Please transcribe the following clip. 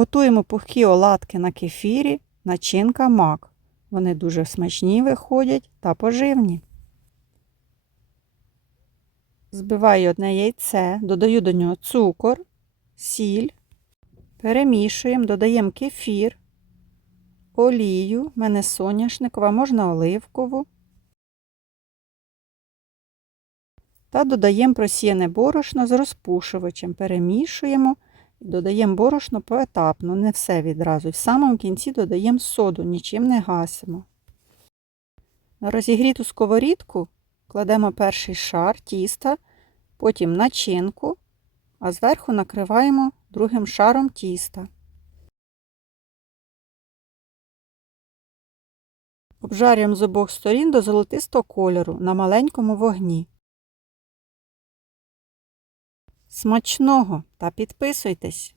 Готуємо пухкі оладки на кефірі, начинка мак. Вони дуже смачні виходять та поживні. Збиваю одне яйце, додаю до нього цукор, сіль, перемішуємо, додаємо кефір, олію, в мене соняшникова, можна оливкову. Та додаємо просіяне борошно з розпушувачем, перемішуємо додаємо борошно поетапно, не все відразу. В самому кінці додаємо соду, нічим не гасимо. На розігріту сковорідку кладемо перший шар тіста, потім начинку, а зверху накриваємо другим шаром тіста. Обжарюємо з обох сторін до золотистого кольору на маленькому вогні. Смачного та підписуйтесь!